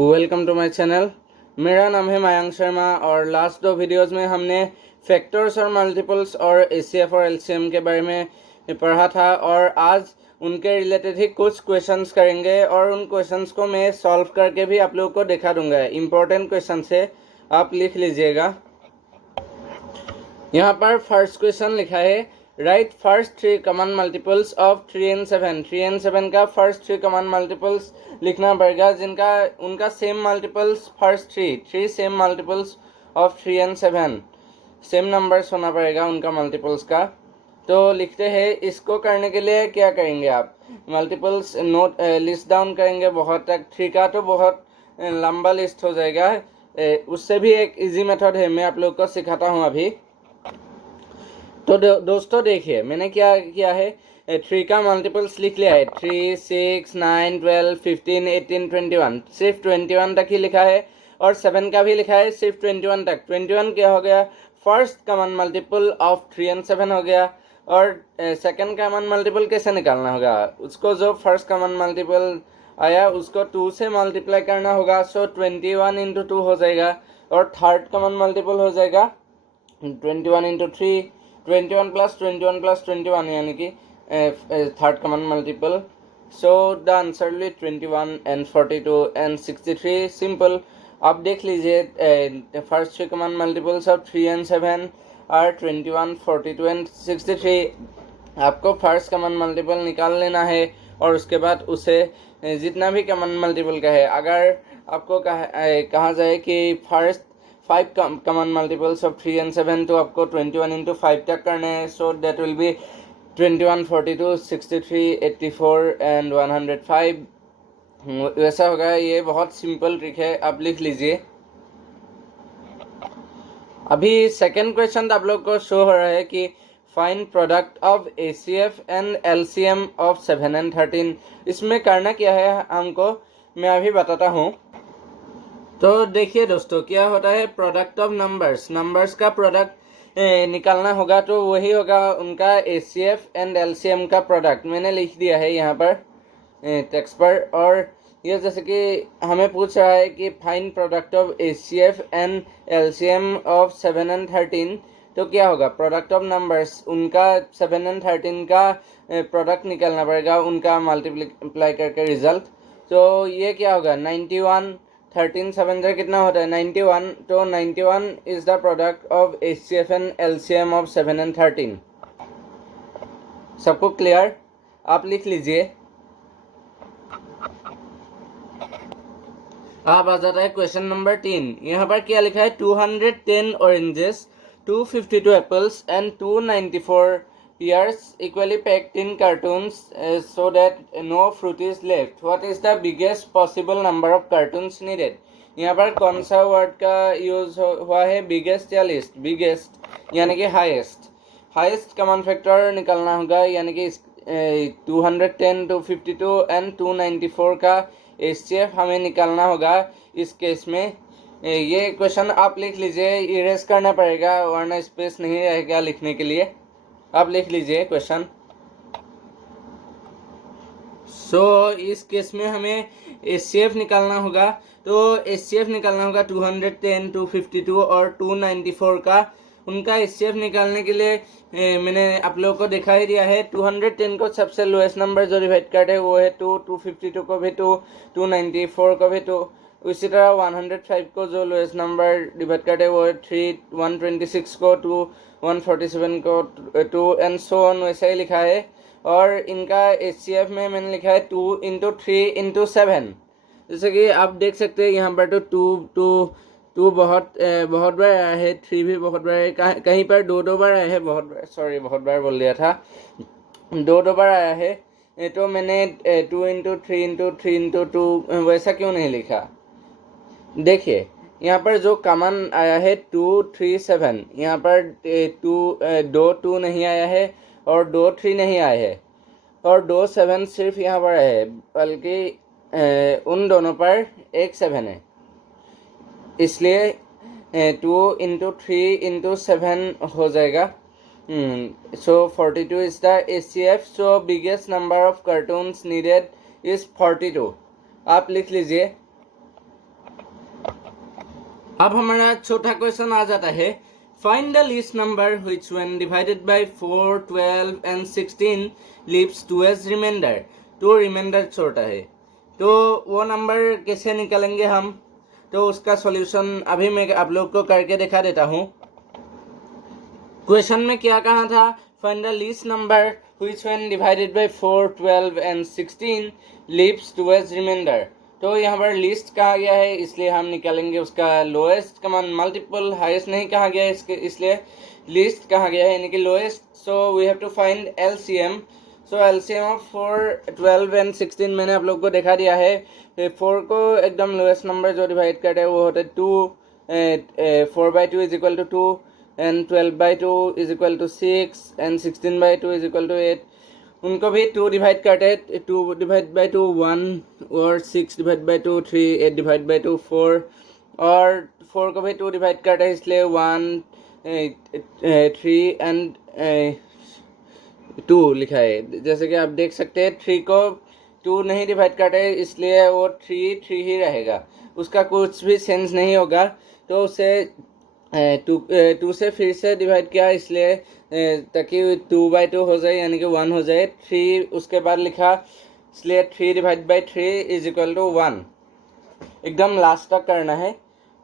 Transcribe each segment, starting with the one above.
Welcome to my channel. मेरा नाम है मयंक शर्मा और लास्ट दो वीडियोस में हमने फैक्टर्स और मल्टीपल्स और एचसीएफ और एलसीएम के बारे में पढ़ा था और आज उनके रिलेटेड ही कुछ क्वेश्चंस करेंगे और उन क्वेश्चंस को मैं सॉल्व करके भी आप लोगों को दिखा दूंगा। इम्पोर्टेंट क्वेश्चन है, आप लिख लीजिएगा। यहाँ पर फर्स्ट क्वेश्चन लिखा है, right first three common multiples of 3 and 7। 3 and 7 का फर्स्ट थ्री कॉमन मल्टीपल्स लिखना पड़ेगा जिनका उनका same multiples first three same multiples of 3 and 7 same numbers होना पड़ेगा उनका मल्टीपल्स का। तो लिखते हैं, इसको करने के लिए क्या करेंगे आप मल्टीपल्स नोट लिस्ट डाउन करेंगे बहुत तक। 3 का तो बहुत लंबा लिस्ट हो जाएगा, उससे भी एक इजी मेथड है, मैं आप लोग को सिखाता हूँ अभी। तो दोस्तों देखिए, मैंने क्या किया है, 3 का मल्टीपल्स लिख लिया है। 3, 6, 9, 12, 15, 18, 21, सिर्फ 21 तक ही लिखा है और 7 का भी लिखा है सिर्फ 21 तक। 21 क्या हो गया, first common multiple of 3 and 7 हो गया। और सेकंड कॉमन मल्टीपल कैसे निकालना होगा, उसको जो फर्स्ट कॉमन मल्टीपल आया उसको 2 से मल्टीप्लाई करना होगा। सो 21 into 2 हो जाएगा और थर्ड कॉमन मल्टीपल हो जाएगा 21 into 3, 21 plus 21 plus 21 यानी कि third common multiple. So the answer will 21 and 42 and 63। Simple. आप देख लीजिए, first three common multiples of 3 and 7 are 21, 42 and 63। आपको फर्स्ट कॉमन मल्टीपल निकाल लेना है और उसके बाद उसे जितना भी कॉमन मल्टीपल का है, अगर आपको कहा जाए कि first 5 common multiples of 3 and 7 तो आपको 21 into 5 तक करने हैं। So that will be 21, 42, 63, 84 and 105। वैसा होगा। ये बहुत सिंपल ट्रिक है, आप लिख लीजिए। अभी सेकेंड क्वेश्चन आप लोग को शो हो रहा है कि find product of ACF and LCM of 7 and 13। इसमें करना क्या है हमको, मैं अभी बताता हूँ। तो देखिए दोस्तों, क्या होता है, प्रोडक्ट ऑफ नंबर्स का प्रोडक्ट निकालना होगा। तो वही होगा उनका एचसीएफ एंड एलसीएम का प्रोडक्ट। मैंने लिख दिया है यहाँ पर टेक्स्ट पर। और ये जैसे कि हमें पूछ रहा है कि find product of HCF and LCM of 7 and 13। तो क्या होगा, प्रोडक्ट ऑफ नंबर्स उनका 7 and 13 का प्रोडक्ट निकालना पड़ेगा, उनका मल्टीप्लाई करके रिजल्ट। तो ये क्या होगा, 91, 13, 7 से कितना होता है 91। तो 91 is the product of HCF and LCM of 7 and 13। सबको क्लियर, आप लिख लीजिए। अब आ जाता है क्वेश्चन नंबर 3। यहाँ पर क्या लिखा है, 210 oranges, 252 apples and 294 pears equally packed in cartons so that no fruit is left. What is the biggest possible number of cartons needed? यहाँ पर कौन सा वर्ड का यूज हुआ है, बिगेस्ट या लिस्ट? बिगेस्ट यानी कि हाईएस्ट कॉमन फैक्टर निकालना होगा, यानी कि 210, 252 एंड 294 का एचसीएफ हमें निकालना होगा इस केस में। ये क्वेश्चन आप लिख लीजिए, इरेज करना पड़ेगा वरना स्पेस नहीं रहेगा लिखने के लिए। आप लिख लीजिए क्वेश्चन। सो इस केस में हमें एचसीएफ निकालना होगा। तो एचसीएफ निकालना होगा 210, 252 और 294 का। उनका एचसीएफ निकालने के लिए मैंने आप लोगों को दिखा ही दिया है। 210 को सबसे लोएस्ट नंबर जो डिवाइड करते हैं वो है 2, 252 को भी 2, 294 को भी 2। इसी तरह 105 को जो लोएस्ट नंबर डिवाइड करते हैं वो है 3, 126 को 2, 147 को 2 एंड सो ऑन, वैसा ही लिखा है। और इनका एचसीएफ में मैंने लिखा है 2 into 3 into 7। जैसे कि आप देख सकते हैं यहाँ पर तो 2 बहुत बार आया है, 3 भी बहुत बार है, कहीं पर 2 बार आया है, बहुत बार बोल दिया था, 2 बार आया है। तो मैंने 2 into 3 into 3 into 2 वैसा क्यों नहीं लिखा। देखिए यहाँ पर जो कॉमन आया है 2, 3, 7, यहाँ पर 2 नहीं आया है और 2, 3 नहीं आया है और 2, 7 सिर्फ यहाँ पर है, बल्कि उन दोनों पर एक 7 है, इसलिए 2 into 3 into 7 हो जाएगा। सो 42 is the HCF. So biggest number of cartoons needed is 42। आप लिख लीजिए। अब हमारा छोटा क्वेश्चन आ जाता है, find the least number which when divided by 4, 12 and 16 leaves 2 as remainder. तो रिमाइंडर छोटा है, तो वो नंबर कैसे निकालेंगे हम, तो उसका सॉल्यूशन अभी मैं आप लोग को करके दिखा देता हूँ। क्वेश्चन में क्या कहा था, find the least number which when divided by 4, 12 and 16 leaves 2 as remainder. तो यहाँ पर लिस्ट कहा गया है, इसलिए हम निकालेंगे उसका लोएस्ट कॉमन मल्टीपल। हाईएस्ट नहीं कहा गया है, इसके इसलिए लिस्ट कहा गया है, यानी कि lowest. So we have to find LCM. So LCM of 4, 12 and 16 मैंने आप लोग को दिखा दिया है। 4 को एकदम लोएस्ट नंबर जो डिवाइड करते हैं वो होता है 2, 4/2 is equal to 2 and 12/2 is equal to 6 and 16/2 is equal to 8। उनको भी 2 डिवाइड करते हैं, 2 डिवाइड बाई 2 1, और 6 डिवाइड बाई 2 3, 8 डिवाइड बाई 2 4, और 4 को भी 2 डिवाइड करते हैं, इसलिए 1, 3 एंड 2 लिखा है। जैसे कि आप देख सकते हैं 3 को 2 नहीं डिवाइड करते, इसलिए वो 3 ही रहेगा, उसका कुछ भी सेंस नहीं होगा। तो उसे 2 से फिर से डिवाइड किया, इसलिए ताकि 2/2 हो जाए, यानी कि 1 हो जाए। 3 उसके बाद लिखा, इसलिए 3 divide by 3 is equal to 1। एकदम लास्ट तक करना है।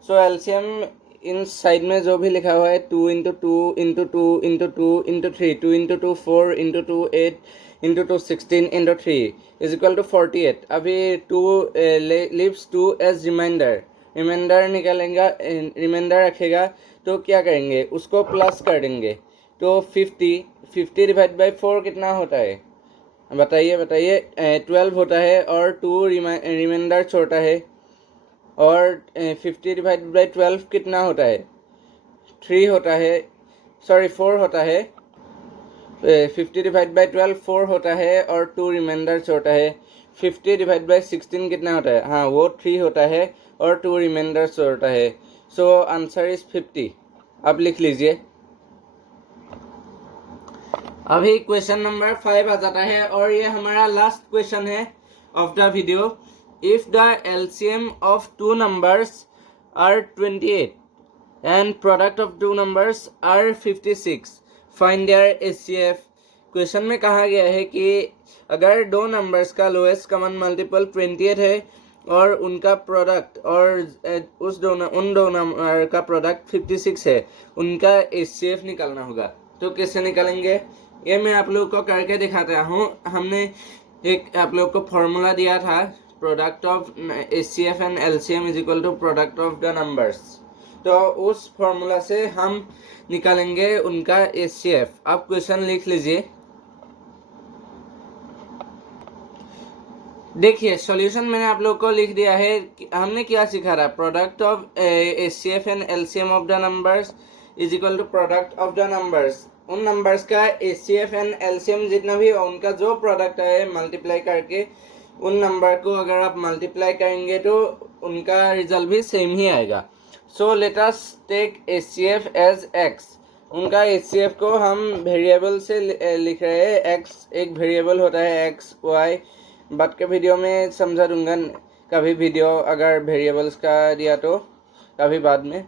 सो एलसीएम इन साइड में जो भी लिखा हुआ है 2 into 2 into 2 into 2 into 3, 2 into 2 4 into 2 8 into 2 16 into 3 is equal to 48। अभी 2 लिव्स 2 एज रिमाइंडर, रिमाइंडर निकालेंगे, रिमाइंडर रखेगा, तो क्या करेंगे, उसको प्लस कर देंगे। तो 50 डिवाइड बाई 4 कितना होता है, बताइए 12 होता है, और 2 रिमाइंडर छोटा है, और 50 डिवाइड बाई 12 कितना होता है, 3 होता है, सॉरी 4 होता है। 50 डिवाइड बाई 12 4 होता है, और 2 रिमाइंडर छोटा है। 50 डिवाइड बाई 16 कितना होता है, हाँ वो 3 होता है, और 2 रिमाइंडर छोटा है। So answer is 50। अब लिख लीजिए। अभी क्वेश्चन नंबर 5 आ जाता है, और ये हमारा लास्ट क्वेश्चन है of the video. If the LCM of 2 numbers are 28 and product of 2 numbers are 56, find their HCF. Question में कहा गया है कि अगर 2 नंबर्स का लोएस्ट कॉमन मल्टीपल 28 है, और उनका प्रोडक्ट और उन दो नंबर का प्रोडक्ट 56 है, उनका एचसीएफ निकालना होगा। तो कैसे निकालेंगे, ये मैं आप लोग को करके दिखाता हूँ। हमने एक आप लोग को फॉर्मूला दिया था, product of HCF and LCM is equal to product of the numbers. तो उस फॉर्मूला से हम निकालेंगे उनका एचसीएफ। आप क्वेश्चन लिख लीजिए। देखिए सॉल्यूशन मैंने आप लोग को लिख दिया है। हमने क्या सीखा था, product of HCF and LCM of the numbers is equal to product of the numbers. उन नंबर्स का एचसीएफ एंड एलसीएम जितना भी हो, उनका जो प्रोडक्ट है मल्टीप्लाई करके उन नंबर को अगर आप मल्टीप्लाई करेंगे तो उनका रिजल्ट भी सेम ही आएगा। So let us take HCF as X. उनका एचसीएफ को हम वेरिएबल से लिख रहे हैं। एक्स एक वेरिएबल होता है, एक्स वाई, बाद के वीडियो में समझा दूंगा, कभी वीडियो अगर वेरिएबल्स का दिया तो कभी बाद में।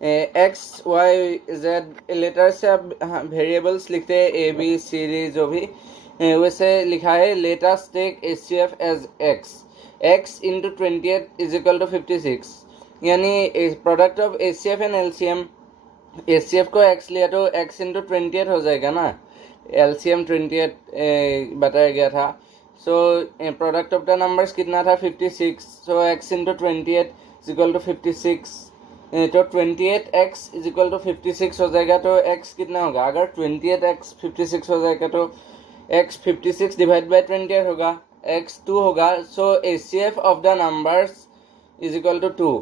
एक्स वाई जेड लेटर से आप वेरिएबल्स लिखते हैं, ए बी सी डी जो भी, वैसे लिखा है। Let us take HCF as X. X into 28 is equal to 56, यानी product of HCF and LCM. HCF को एक्स लिया तो एक्स इंटू 28 हो जाएगा ना, एलसीएम 28 बताया गया था। So product of the numbers कितना था, 56। So x into 28 is equal to 56। तो 28x इज इक्वल टू 56 हो जाएगा। तो x कितना होगा, अगर 28x 56 हो जाएगा तो x 56 डिवाइड बाई 28 होगा, x 2 होगा। So HCF of the numbers is equal to 2।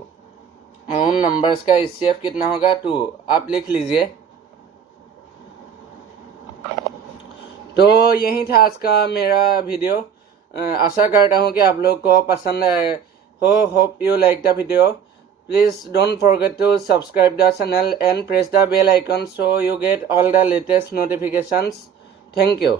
उन नंबर्स का एचसीएफ कितना होगा, 2। आप लिख लीजिए। तो यही था आज का मेरा वीडियो। आशा करता हूँ कि आप लोग को पसंद आए हो। Hope you like the video. Please don't forget to subscribe the channel and press the bell icon so you get all the latest notifications. Thank you.